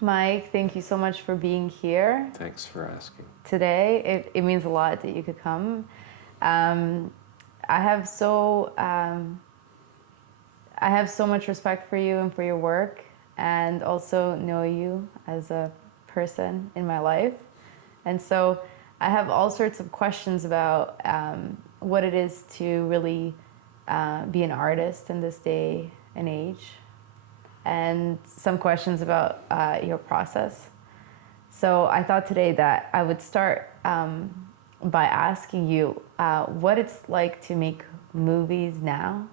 Mike, thank you so much for being here Thanks for asking. today. It means a lot that you could come. Um, I have so I have so much respect for you and for your work, and also know you as a person in my life. And so I have all sorts of questions about what it is to really be an artist in this day and age, and some questions about your process. So I thought today that I would start by asking you what it's like to make movies now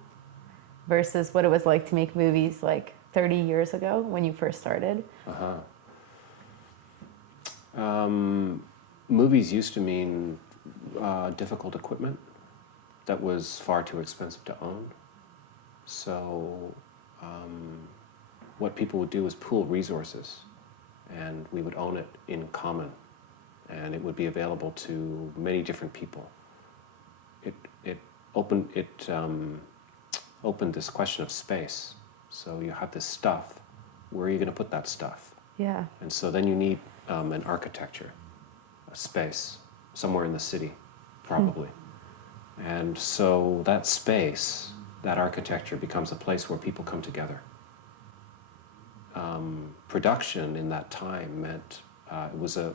versus what it was like to make movies like 30 years ago when you first started. Movies used to mean difficult equipment that was far too expensive to own. So what people would do is pool resources, and we would own it in common, and it would be available to many different people. It opened this question of space. So you have this stuff. Where are you going to put that stuff? Yeah. And so then you need an architecture, a space, somewhere in the city, probably. And so that space, that architecture, becomes a place where people come together. Production in that time meant it was a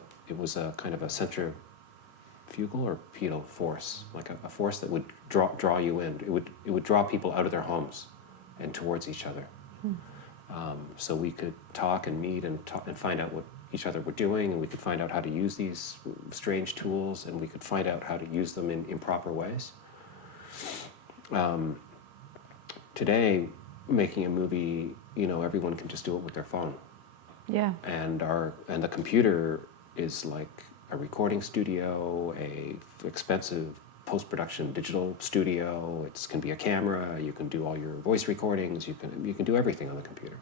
kind of a centrifugal or pedal force, like a force that would draw you in. It would draw people out of their homes and towards each other. So we could talk and meet and find out what each other were doing, and we could find out how to use these strange tools, and we could find out how to use them in improper ways. Today, making a movie, everyone can just do it with their phone. Yeah. And the computer is like a recording studio, a expensive post-production digital studio. It can be a camera. You can do all your voice recordings. You can do everything on the computer.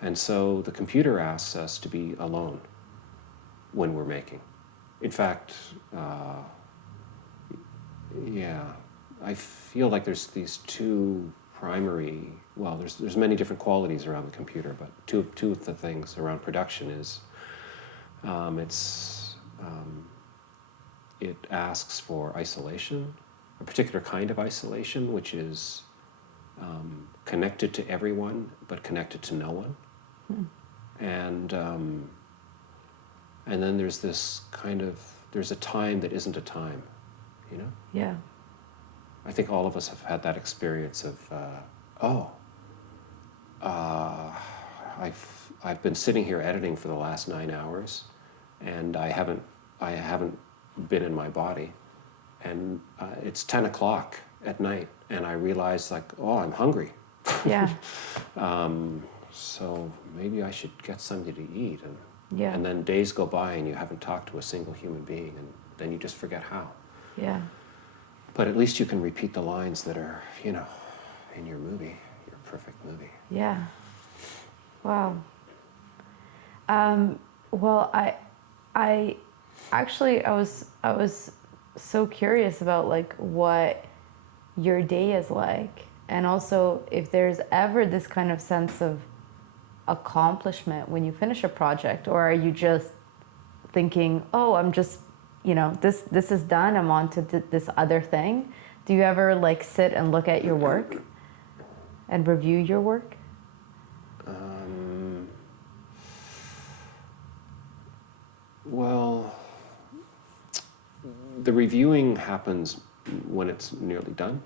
And so the computer asks us to be alone when we're making. In fact, I feel like there's these two primary. Well, there's many different qualities around the computer, but two of the things around production is it asks for isolation, a particular kind of isolation, which is connected to everyone, but connected to no one. And then there's there's a time that isn't a time, Yeah. I think all of us have had that experience of, I've been sitting here editing for the last 9 hours, and I haven't been in my body, and it's 10 o'clock at night, and I realize I'm hungry. Yeah. So maybe I should get something to eat, Yeah. and then days go by and you haven't talked to a single human being, and then you just forget how. Yeah. But at least you can repeat the lines that are, in your movie, your perfect movie. Yeah. Wow. Well, I actually, I was so curious about what your day is like, and also if there's ever this kind of sense of accomplishment when you finish a project, or are you just thinking, oh, I'm just, this is done, I'm on to this other thing. Do you ever sit and look at your work and review your work? Well, the reviewing happens when it's nearly done.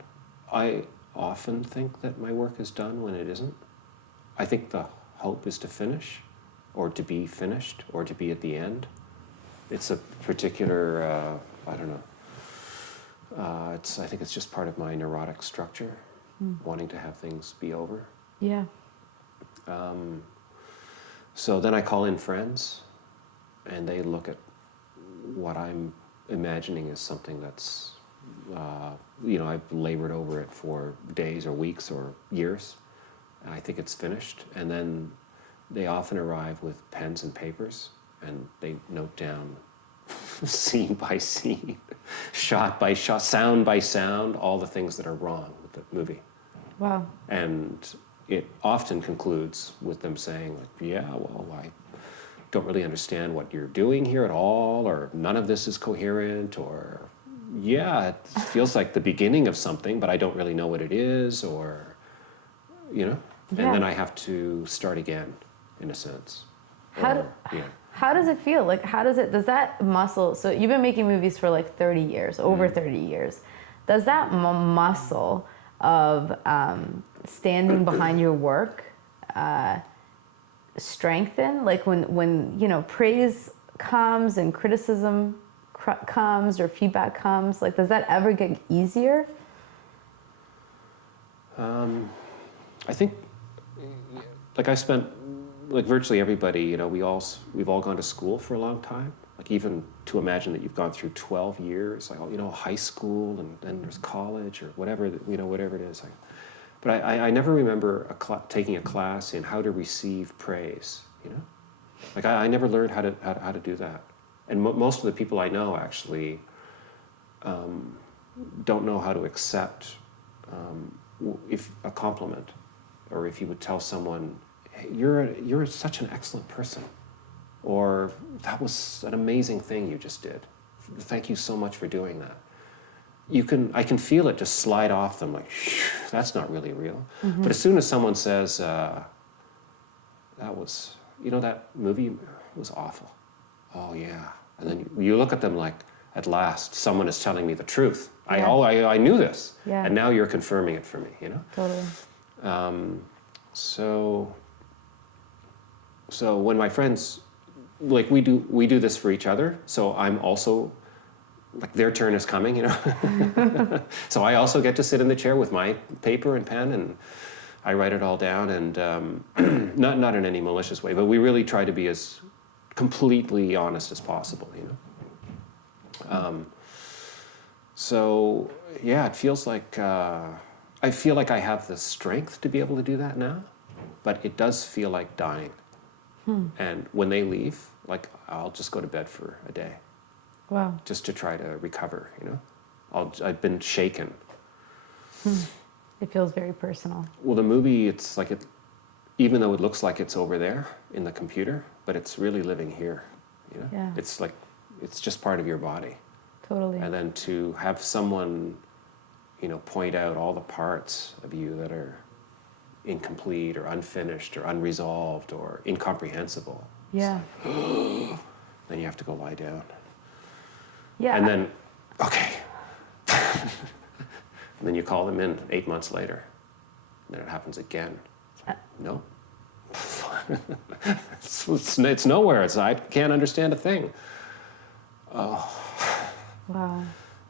I often think that my work is done when it isn't. I think the hope is to finish, or to be finished, or to be at the end. It's a particular, I don't know. I think it's just part of my neurotic structure, wanting to have things be over. Yeah. So then I call in friends, and they look at what I'm imagining as something that's, I've labored over it for days or weeks or years, and I think it's finished. And then they often arrive with pens and papers, and they note down scene by scene, shot by shot, sound by sound, all the things that are wrong with the movie. Wow. And it often concludes with them saying, yeah, well, don't really understand what you're doing here at all, or none of this is coherent, or yeah, it feels like the beginning of something, but I don't really know what it is, or, you know, and then I have to start again, in a sense. How does it feel? Like, does that muscle, so you've been making movies for like 30 years, over 30 years. Does that muscle of standing behind your work strengthen? Like when you know, praise comes and criticism comes or feedback comes, like, does that ever get easier? I think, like, I spent, like, virtually everybody, you know, we've all gone to school for a long time. Like, even to imagine that you've gone through 12 years, like, you know, high school, and then there's college or whatever, you know, whatever it is. But I never remember taking a class in how to receive praise, you know? Like, I never learned how to do that. And most of the people I know actually don't know how to accept if a compliment, or if you would tell someone, hey, you're such an excellent person, or that was an amazing thing you just did. Thank you so much for doing that. I can feel it just slide off them, like, that's not really real. But as soon as someone says, that was, you know, that movie was awful. Oh yeah. And then you look at them like, at last, someone is telling me the truth. Yeah. I knew this, Yeah. and now you're confirming it for me, you know? Totally. So when my friends, like, we do this for each other, so I'm also, like, their turn is coming, you know? So I also get to sit in the chair with my paper and pen, and I write it all down, and not in any malicious way, but we really try to be as completely honest as possible, you know? So yeah, it feels like, I feel like I have the strength to be able to do that now, but it does feel like dying. And when they leave, like, I'll just go to bed for a day. Wow. Just to try to recover, you know? I've been shaken. It feels very personal. Well, the movie, it's like even though it looks like it's over there in the computer, but it's really living here, you know? Yeah. It's like, it's just part of your body. Totally. And then to have someone, you know, point out all the parts of you that are incomplete or unfinished or unresolved or incomprehensible. Yeah. Then you have to go lie down. Yeah. And then, okay. And then you call them in 8 months later. And then it happens again. No. It's nowhere. I can't understand a thing. Oh. Wow.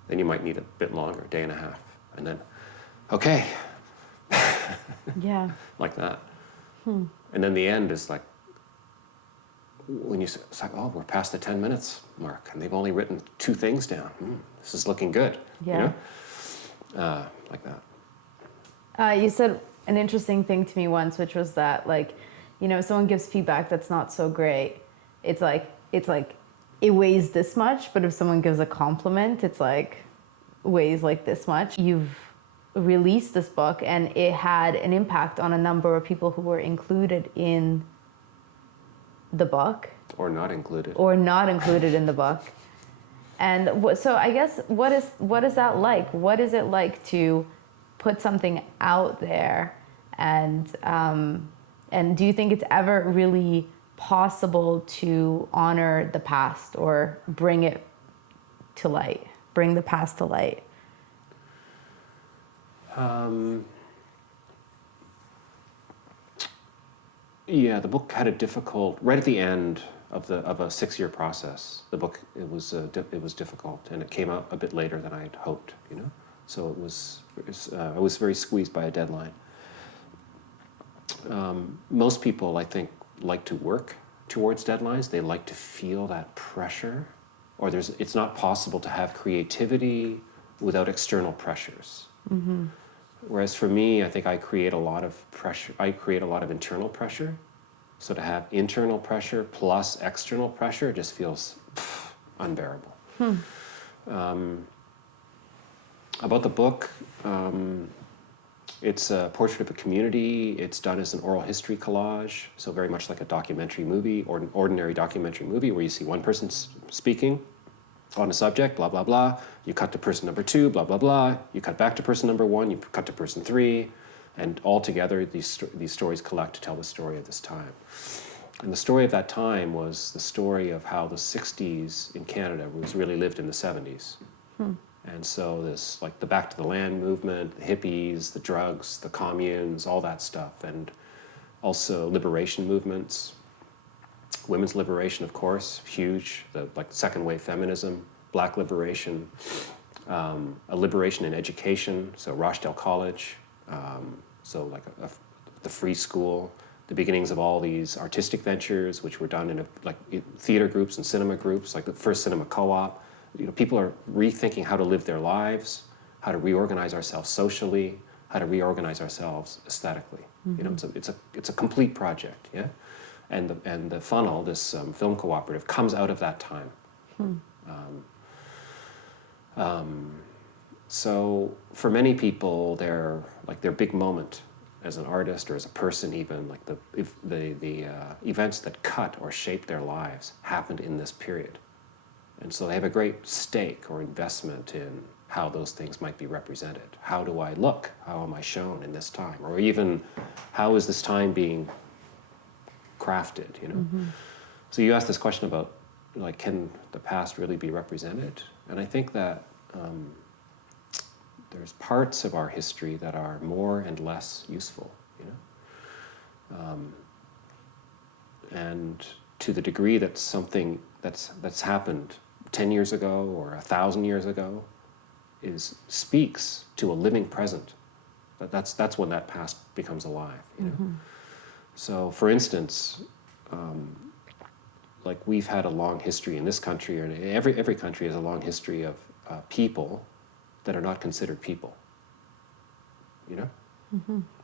Then you might need a bit longer, a day and a half. And then, okay. Yeah. Like that. And then the end is like, when it's like, oh, we're past the 10 minutes mark, and they've only written 2 things down. This is looking good. Yeah. You know? Like that. You said an interesting thing to me once, which was that, like, you know, if someone gives feedback that's not so great, it's like it weighs this much, but if someone gives a compliment, it's like weighs like this much. You've released this book, and it had an impact on a number of people who were included in the book. Or not included. Or not included in the book. And so I guess, what is that like? What is it like to put something out there, and do you think it's ever really possible to honor the past or bring it to light, bring the past to light? Yeah, the book had a difficult, right at the end of a 6-year process. The book, it was difficult, and it came out a bit later than I had hoped, you know? So I was very squeezed by a deadline. Most people, I think, like to work towards deadlines. They like to feel that pressure, or it's not possible to have creativity without external pressures. Mm-hmm. Whereas for me, I think I create a lot of pressure. I create a lot of internal pressure. So to have internal pressure plus external pressure just feels unbearable. About the book, It's a portrait of a community. It's done as an oral history collage, so very much like a documentary movie or an ordinary documentary movie where you see one person speaking on a subject, blah, blah, blah. You cut to person number 2, blah, blah, blah. You cut back to person number 1, you cut to person 3, and all together these stories collect to tell the story of this time. And the story of that time was the story of how the 60s in Canada was really lived in the 70s. And so this, like the Back to the Land movement, the hippies, the drugs, the communes, all that stuff, and also liberation movements. Women's liberation, of course, huge, like second wave feminism, black liberation, a liberation in education, so Rochdale College, so like the free school, the beginnings of all these artistic ventures, which were done in theater groups and cinema groups, like the first cinema co-op. People are rethinking how to live their lives, how to reorganize ourselves socially, how to reorganize ourselves aesthetically. It's a complete project, yeah. And the funnel, this film cooperative, comes out of that time. So for many people, their big moment as an artist or as a person, even like the events that cut or shaped their lives happened in this period. And so they have a great stake or investment in how those things might be represented. How do I look? How am I shown in this time? Or even, how is this time being crafted, So you asked this question about, like, can the past really be represented? And I think that there's parts of our history that are more and less useful, and to the degree that something that's happened 10 years ago or 1,000 years ago speaks to a living present, that's when that past becomes alive, So for instance, like we've had a long history in this country, or every country has a long history of people that are not considered people,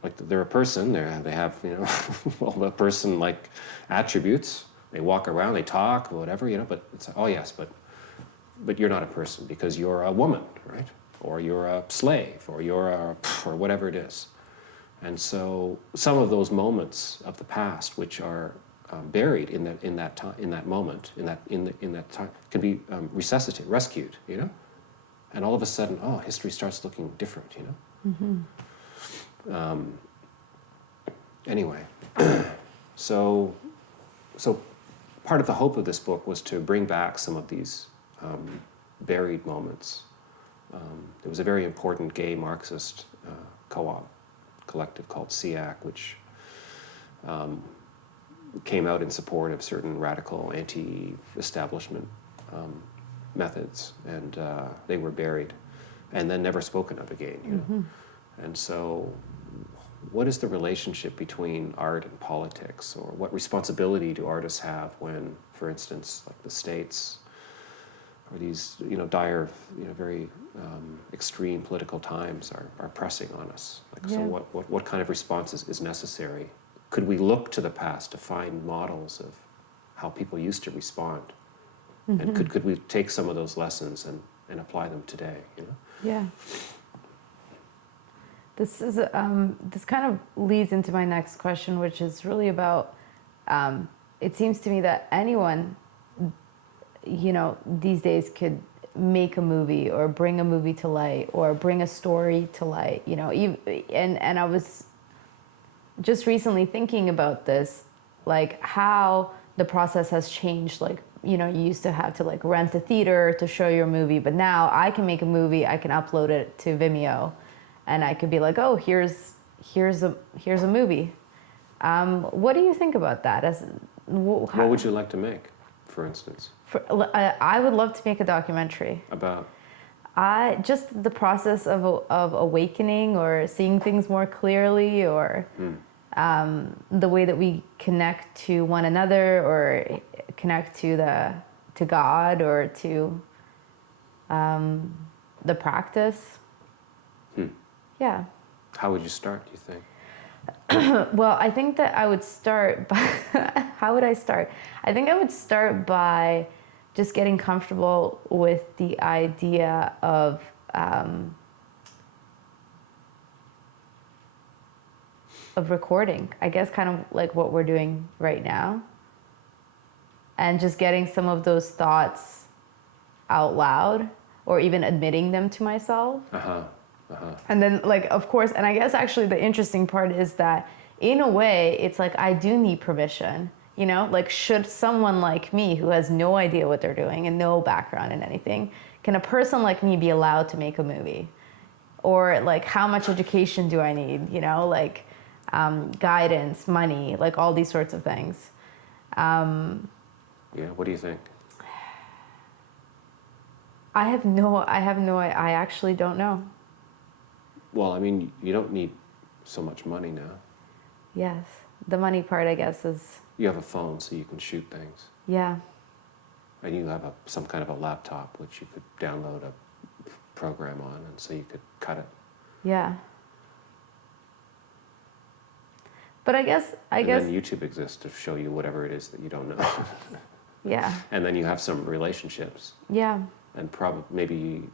Like they're a person, they have, well, a person like attributes. They walk around, they talk, whatever, but it's, oh yes, but you're not a person because you're a woman, right? Or you're a slave, or or whatever it is. And so some of those moments of the past, which are buried in that time, in that moment, in that time, can be resuscitated, rescued, And all of a sudden, history starts looking different, Anyway, so part of the hope of this book was to bring back some of these buried moments. There was a very important gay Marxist co-op collective called SEAC, which came out in support of certain radical anti-establishment methods, and they were buried and then never spoken of again. And so what is the relationship between art and politics, or what responsibility do artists have when, for instance, like the States or these dire, very extreme political times are pressing on us? So what kind of response is necessary? Could we look to the past to find models of how people used to respond? And could we take some of those lessons and apply them today? Yeah. This is this kind of leads into my next question, which is really about. It seems to me that anyone, these days could make a movie or bring a movie to light or bring a story to light. And I was just recently thinking about this, like how the process has changed. Like, you used to have to like rent a theater to show your movie, but now I can make a movie, I can upload it to Vimeo, and I could be like, oh, here's a movie. What do you think about that? What would you like to make, for instance? I would love to make a documentary. About? Just the process of awakening or seeing things more clearly, or the way that we connect to one another or connect to God or to the practice. Yeah. How would you start, do you think? Well, I think that I would start by, how would I start? I think I would start by just getting comfortable with the idea of of recording. I guess kind of like what we're doing right now. And just getting some of those thoughts out loud, or even admitting them to myself. And then, like, of course, and I guess actually the interesting part is that in a way, it's like I do need permission, you know? Like, should someone like me who has no idea what they're doing and no background in anything, can a person like me be allowed to make a movie? Or like, how much education do I need, you know? Like, guidance, money, like all these sorts of things. Yeah, what do you think? I actually don't know. Well, I mean, you don't need so much money now. Yes. The money part, I guess, is... You have a phone, so you can shoot things. Yeah. And you have some kind of a laptop, which you could download a program on, and so you could cut it. Yeah. But I guess... And then YouTube exists to show you whatever it is that you don't know. Yeah. And then you have some relationships. Yeah. And maybe,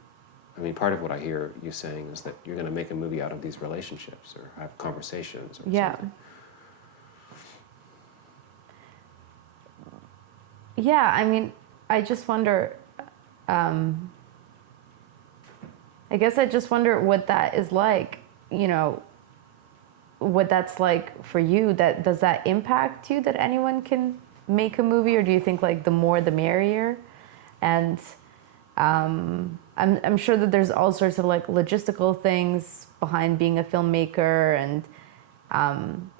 I mean, part of what I hear you saying is that you're going to make a movie out of these relationships or have conversations or something. Yeah, I mean, I just wonder, I guess I just wonder what that is like, you know, what that's like for you. Does that impact you that anyone can make a movie, or do you think like the more the merrier? And I'm sure that there's all sorts of like logistical things behind being a filmmaker and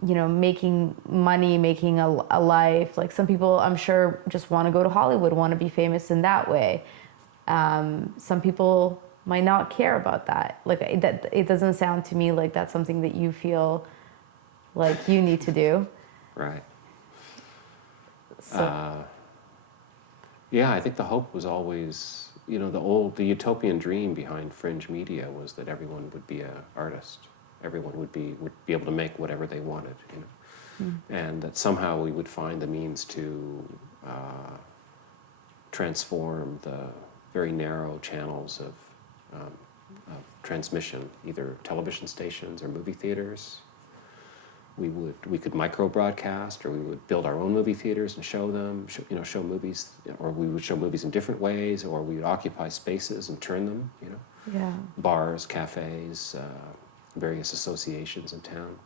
you know, making money, making a life. Like some people, I'm sure, just want to go to Hollywood, want to be famous in that way. Some people might not care about that. Like it doesn't sound to me like that's something that you feel like you need to do. Right. So. Yeah, I think the hope was always, you know, the utopian dream behind fringe media was that everyone would be an artist. Everyone would be able to make whatever they wanted, you know, and that somehow we would find the means to transform the very narrow channels of transmission, either television stations or movie theaters. We could micro broadcast, or we would build our own movie theaters and show them, show movies, or we would show movies in different ways, or we would occupy spaces and turn them, you know, Yeah. bars, cafes, various associations in town.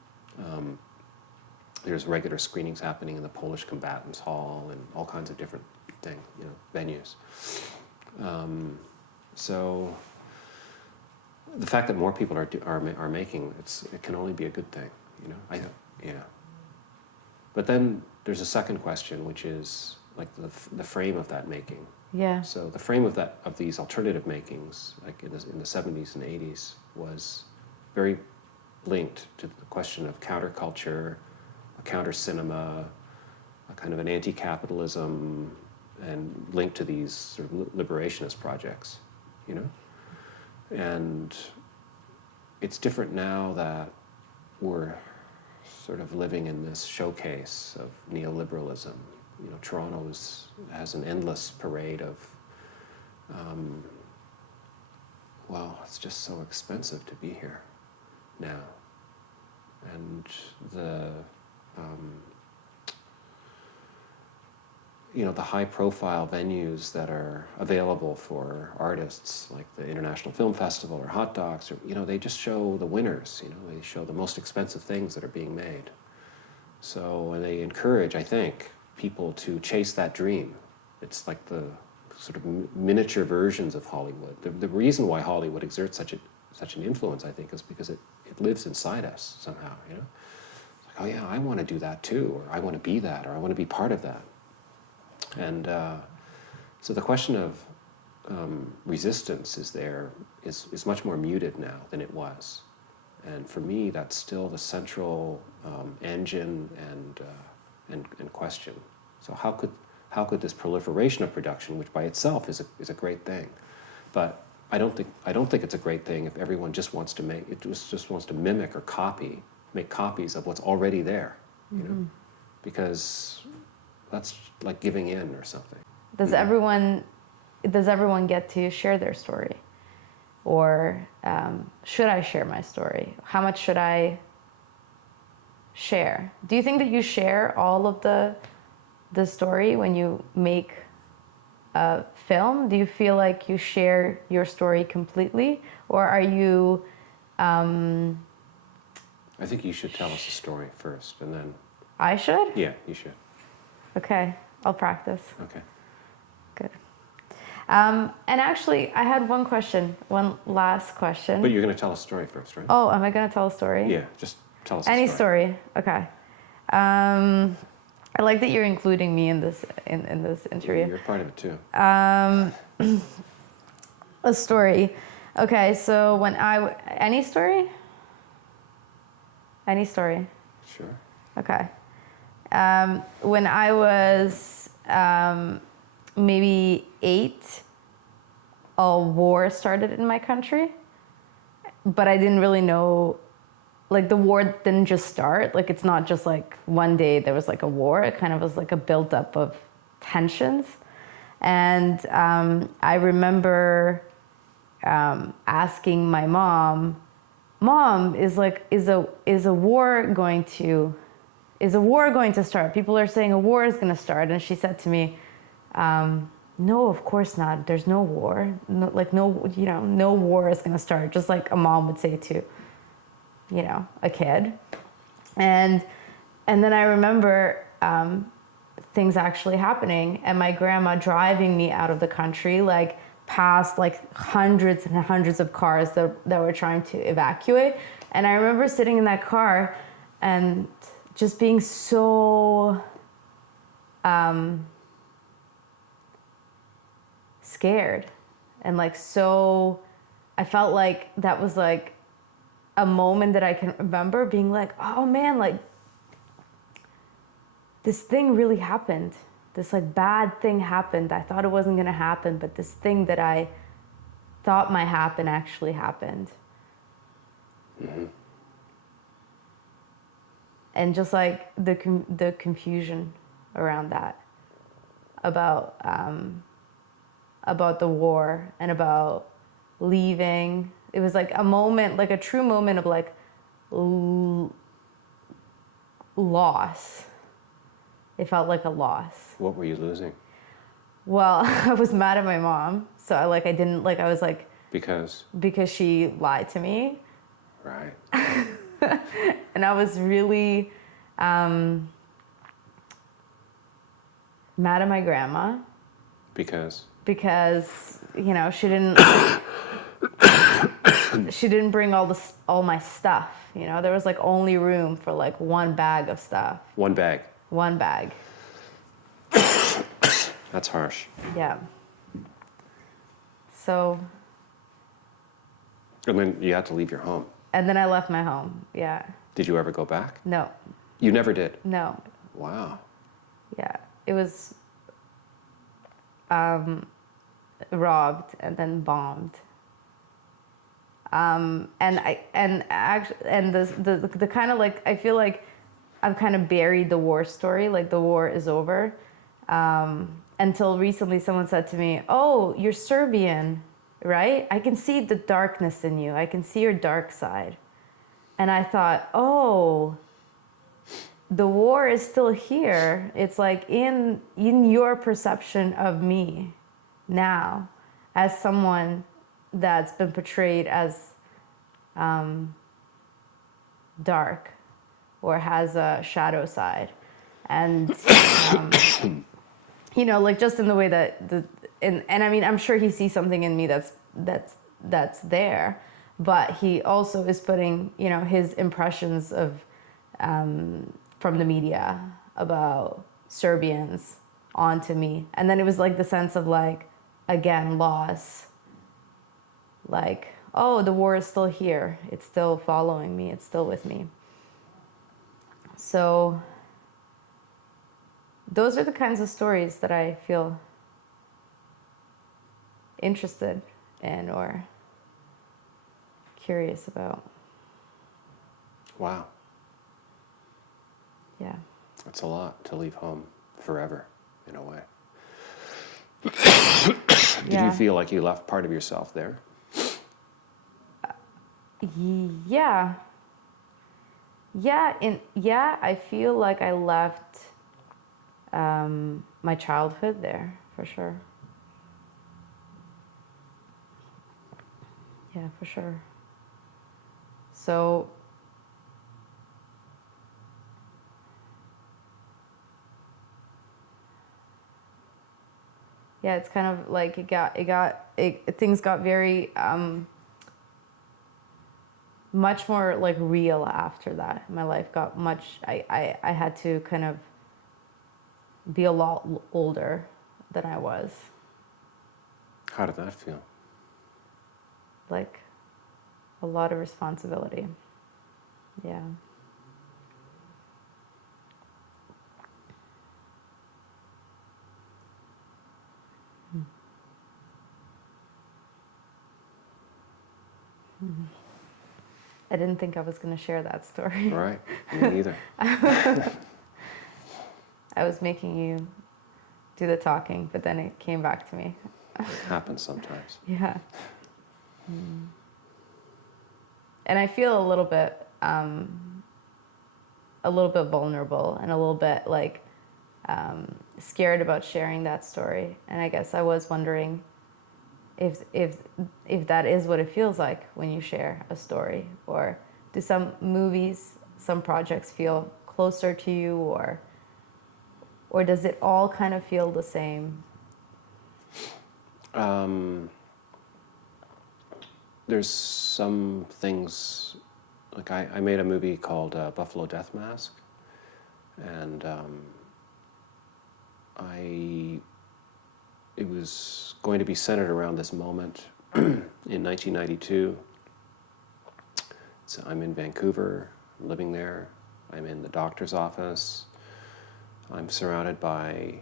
There's regular screenings happening in the Polish Combatants Hall and all kinds of different things, you know, venues. So the fact that more people are making it can only be a good thing, you know. Yeah. But then there's a second question, which is like the frame of that making. Yeah. So the frame of these alternative makings, like in the 70s and 80s, was very linked to the question of counterculture, a counter cinema, a kind of an anti-capitalism, and linked to these sort of liberationist projects, you know? And it's different now that we're sort of living in this showcase of neoliberalism. You know, Toronto has an endless parade of, well, it's just so expensive to be here now. And the high-profile venues that are available for artists, like the International Film Festival or Hot Docs, or, you know, they just show the winners. You know, they show the most expensive things that are being made. So, and they encourage, I think, people to chase that dream. It's like the sort of miniature versions of Hollywood. The reason why Hollywood exerts such an influence, I think, is because it lives inside us somehow. You know, it's like, oh yeah, I want to do that too, or I want to be that, or I want to be part of that. And so the question of resistance is much more muted now than it was. And for me, that's still the central engine and question. So how could this proliferation of production, which by itself is a great thing, but I don't think it's a great thing if everyone just wants to mimic or make copies of what's already there, you know, because that's like giving in or something. Does everyone get to share their story? Or should I share my story? How much should I share? Do you think that you share all of the story when you make a film? Do you feel like you share your story completely, or are you? I think you should tell us the story first, and then. I should? Yeah, you should. Okay, I'll practice. Okay. Good. And actually, I had one last question. But you're going to tell us a story first, right? Oh, am I going to tell a story? Yeah, just tell us Any a story. Okay. I like that you're including me in this interview. You're part of it too. A story. Okay, so any story? Any story. Sure. Okay. When I was maybe 8, a war started in my country, but I didn't really know, like the war didn't just start. Like it's not just like one day there was like a war. It kind of was like a buildup of tensions. And I remember asking my mom, is a war going to start? People are saying a war is going to start. And she said to me, no, of course not. There's no war. No war is going to start. Just like a mom would say to, a kid. And then I remember things actually happening, and my grandma driving me out of the country, like past like hundreds and hundreds of cars that were trying to evacuate. And I remember sitting in that car and just being so scared, and like so I felt like that was like a moment that I can remember being like, oh man, like this thing really happened. This like bad thing happened. I thought it wasn't gonna happen, but this thing that I thought might happen actually happened. Mm-hmm. And just like the confusion around that, about the war and about leaving. It was like a moment, like a true moment of like loss. It felt like a loss. What were you losing? Well, I was mad at my mom, so I was like Because she lied to me. Right. And I was really mad at my grandma. Because she didn't bring all my stuff. There was like only room for like one bag of stuff. One bag. One bag. That's harsh. Yeah. So. And then you had to leave your home. And then I left my home. Yeah. Did you ever go back? No. You never did? No. Wow. Yeah. It was robbed and then bombed. And the kind of like, I feel like I've kind of buried the war story, like the war is over. Until recently someone said to me, oh, you're Serbian, right? I can see the darkness in you. I can see your dark side. And I thought, oh, the war is still here. It's like in your perception of me now as someone that's been portrayed as dark or has a shadow side. And, like just in the way that, and I mean, I'm sure he sees something in me that's there, but he also is putting, his impressions of, from the media about Serbians onto me. And then it was like the sense of like, again, loss. Like, oh, the war is still here. It's still following me. It's still with me. So those are the kinds of stories that I feel interested in or curious about. Wow. Yeah. That's a lot to leave home forever, in a way. Did you feel like you left part of yourself there? Yeah. I feel like I left my childhood there for sure. Yeah, for sure. So yeah, it's kind of like things got very much more like real after that. My life got much. I had to kind of be a lot older than I was. How did that feel? Like a lot of responsibility. Yeah. Mm-hmm. I didn't think I was going to share that story. Right, me neither. I was making you do the talking, but then it came back to me. It happens sometimes. Yeah. And I feel a little bit vulnerable and a little bit like scared about sharing that story. And I guess I was wondering if that is what it feels like when you share a story, or do some movies, some projects feel closer to you, or does it all kind of feel the same? There's some things, like I made a movie called Buffalo Death Mask, and it was going to be centered around this moment in 1992. So I'm in Vancouver, living there. I'm in the doctor's office. I'm surrounded by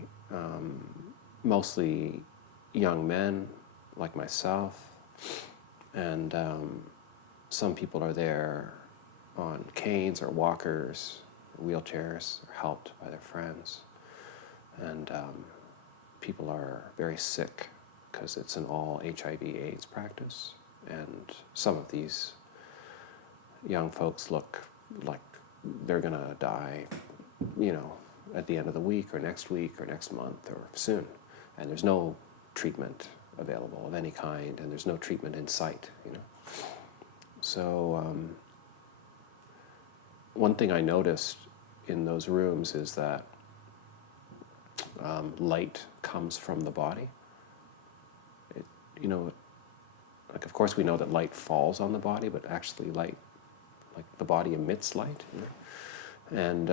mostly young men like myself, and some people are there on canes or walkers, or wheelchairs, or helped by their friends. And people are very sick because it's an all HIV/AIDS practice. And some of these young folks look like they're gonna die, at the end of the week or next month or soon. And there's no treatment available of any kind, and there's no treatment in sight, So one thing I noticed in those rooms is that light comes from the body. Like of course we know that light falls on the body, but actually light, like the body emits light. And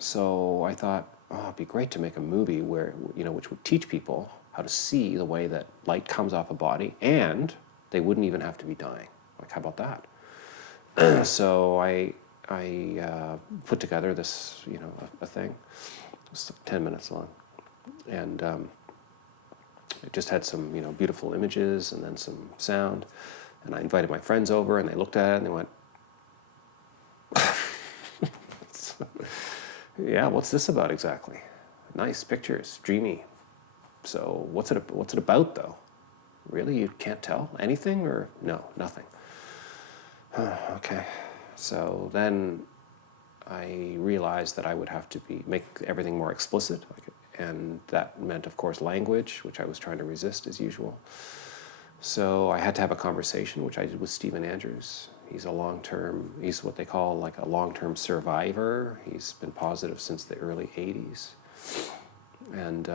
so I thought, it'd be great to make a movie where, which would teach people how to see the way that light comes off a body, and they wouldn't even have to be dying. Like, how about that? So I put together this, a thing. It was 10 minutes long, and it just had some, beautiful images and then some sound. And I invited my friends over, and they looked at it and they went, "Yeah, what's this about exactly? Nice pictures, dreamy. So what's it about though? Really, you can't tell anything, or no, nothing?" Okay. So then I realized that I would have to make everything more explicit, and that meant, of course, language, which I was trying to resist as usual. So I had to have a conversation, which I did with Stephen Andrews. He's he's what they call like a long-term survivor. He's been positive since the early 80s. And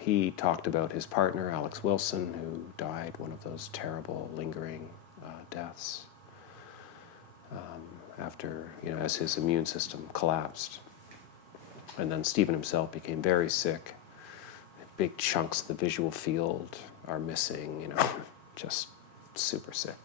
he talked about his partner, Alex Wilson, who died one of those terrible, lingering deaths after, as his immune system collapsed. And then Stephen himself became very sick. Big chunks of the visual field are missing, just super sick.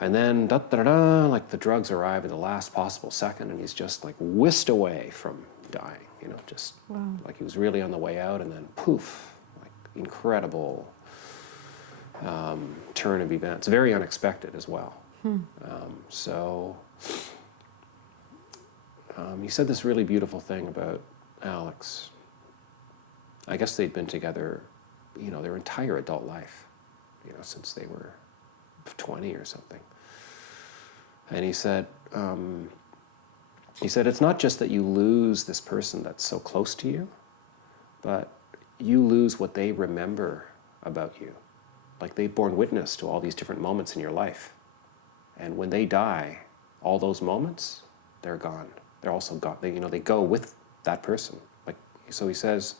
And then, like the drugs arrive at the last possible second, and he's just like whisked away from dying, just wow. Like he was really on the way out, and then poof, like incredible turn of events, very unexpected as well. He said this really beautiful thing about Alex. I guess they'd been together, their entire adult life, since they were 20 or something. And he said, it's not just that you lose this person that's so close to you, but you lose what they remember about you. Like they've borne witness to all these different moments in your life. And when they die, all those moments, they're gone. They're also gone. They go with that person. Like, so he says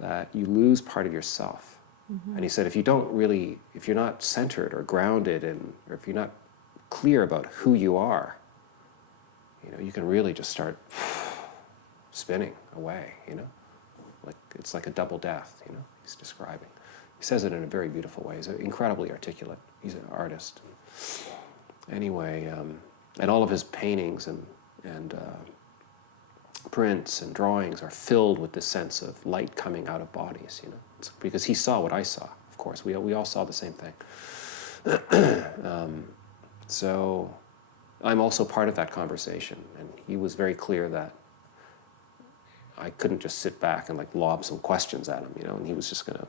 that you lose part of yourself. Mm-hmm. And he said, if you're not centered or grounded or if you're not clear about who you are, you can really just start spinning away, Like, it's like a double death, he's describing. He says it in a very beautiful way. He's incredibly articulate. He's an artist. Anyway, and all of his paintings and prints and drawings are filled with this sense of light coming out of bodies, It's because he saw what I saw, of course. We all saw the same thing. So I'm also part of that conversation, and he was very clear that I couldn't just sit back and like lob some questions at him, and he was just going to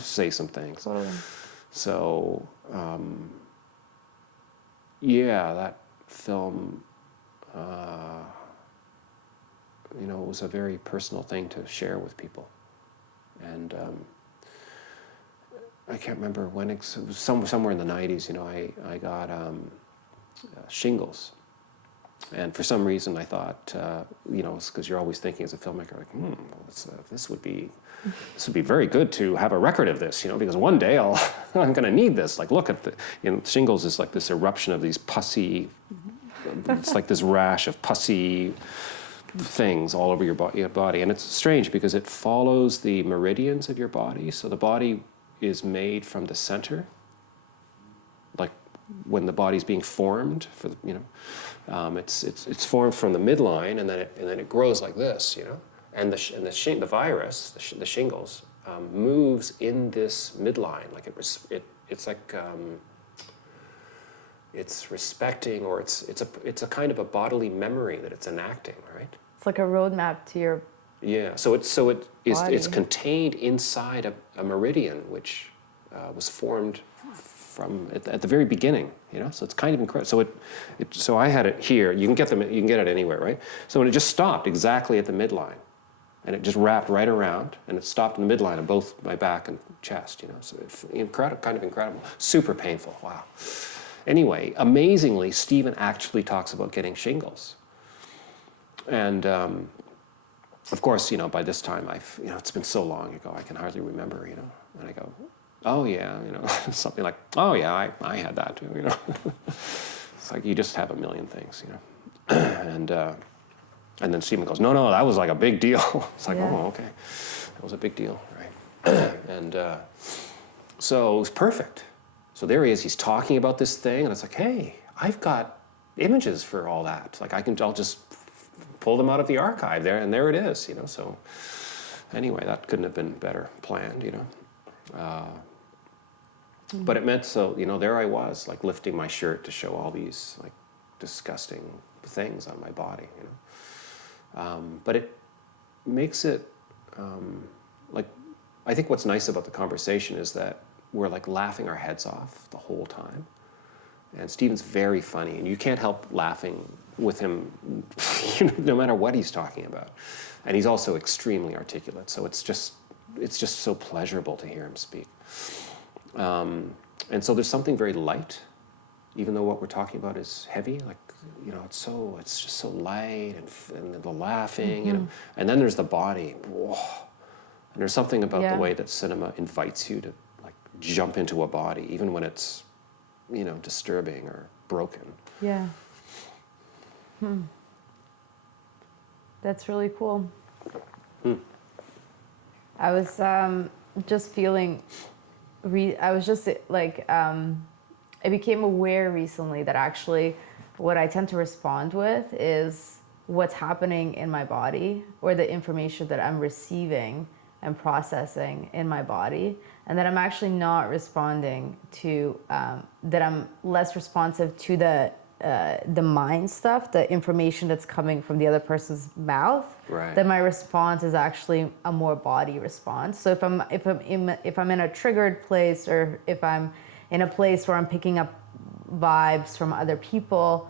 say some things. Totally. So, that film, it was a very personal thing to share with people. And I can't remember when, it was somewhere in the 90s, I got shingles. And for some reason I thought, it's because you're always thinking as a filmmaker, like, this would be very good to have a record of this, because one day I'm going to need this. Like, look at shingles is like this eruption of these pussy, it's like this rash of pussy things all over your body. And it's strange because it follows the meridians of your body. So the body is made from the center, like when the body's being formed for it's formed from the midline, and then it grows like this, and the virus, the shingles, moves in this midline, like it's like it's respecting, or it's a kind of a bodily memory that it's enacting, right? It's like a roadmap to your it's contained inside a meridian which was formed from at the very beginning, So it's kind of incredible. So I had it here. You can get it anywhere, right? So when it just stopped exactly at the midline, and it just wrapped right around, and it stopped in the midline of both my back and chest, So it's kind of incredible, super painful. Wow. Anyway, amazingly, Stephen actually talks about getting shingles, and of course, by this time it's been so long ago I can hardly remember, and I go, oh yeah, something like, oh yeah, I had that too, It's like you just have a million things, and then Stephen goes, no, that was like a big deal. It's like, oh, okay, that was a big deal, right? And so it was perfect. So there he is, he's talking about this thing, and it's like, hey, I've got images for all that. Like I'll just pull them out of the archive there, and there it is, So anyway, that couldn't have been better planned, But it meant there I was, like lifting my shirt to show all these like disgusting things on my body, But it makes it, like, I think what's nice about the conversation is that we're like laughing our heads off the whole time. And Stephen's very funny, and you can't help laughing with him, no matter what he's talking about. And he's also extremely articulate, so it's just so pleasurable to hear him speak. And so there's something very light, even though what we're talking about is heavy. Like, it's just so light, and the laughing, And then there's the body. Whoa. And there's something about the way that cinema invites you to like jump into a body, even when it's disturbing or broken. Yeah. That's really cool. I was just feeling, I was just like, I became aware recently that actually what I tend to respond with is what's happening in my body, or the information that I'm receiving and processing in my body, and that I'm actually not responding to, that I'm less responsive to the mind stuff, the information that's coming from the other person's mouth. Right. That my response is actually a more body response. So if I'm in a triggered place, or if I'm in a place where I'm picking up vibes from other people,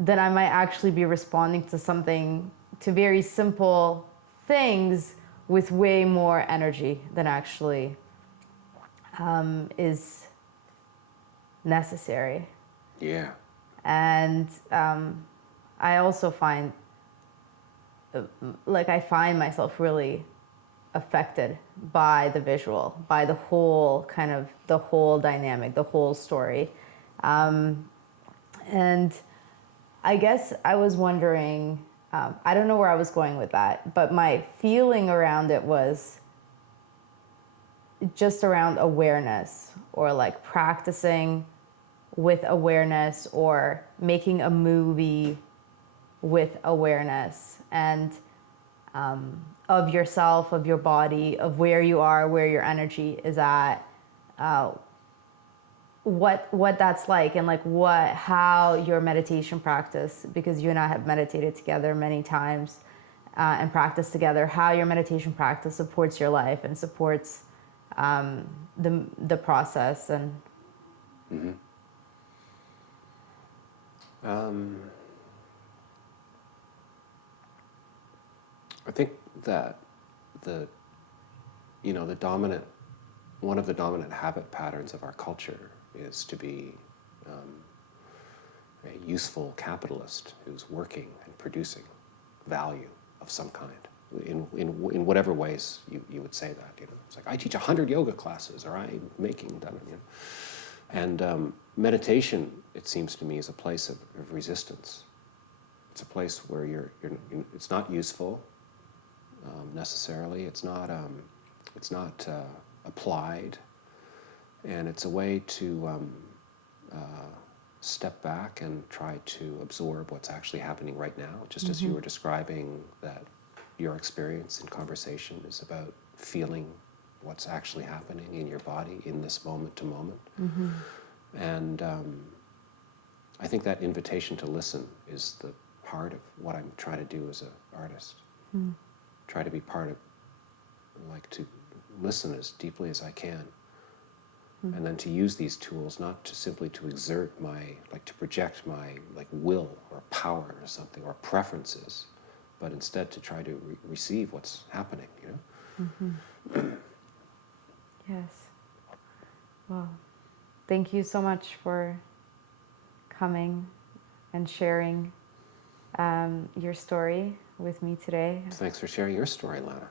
then I might actually be responding to very simple things with way more energy than actually is necessary. Yeah. And I also find, I find myself really affected by the visual, by the whole dynamic, the whole story. And I guess I was wondering, I don't know where I was going with that, but my feeling around it was just around awareness, or like practicing with awareness, or making a movie with awareness, and of yourself, of your body, of where you are, where your energy is at, what that's like, and how your meditation practice, because you and I have meditated together many times and practiced together, how your meditation practice supports your life and supports the process. And Mm-hmm. I think that the dominant, one of the dominant habit patterns of our culture is to be a useful capitalist who's working and producing value of some kind, in whatever ways you would say that. It's like, I teach 100 yoga classes, or I'm making that. And meditation, it seems to me, is a place of resistance. It's a place where it's not useful necessarily. It's not applied, and it's a way to step back and try to absorb what's actually happening right now. Just as you were describing that your experience in conversation is about feeling what's actually happening in your body in this moment to moment. And I think that invitation to listen is the heart of what I'm trying to do as an artist. Try to be part of, to listen as deeply as I can. And then to use these tools not to simply to exert to project my will or power or something, or preferences, but instead to try to receive what's happening, yes. Well, thank you so much for coming and sharing your story with me today. Thanks for sharing your story, Lana.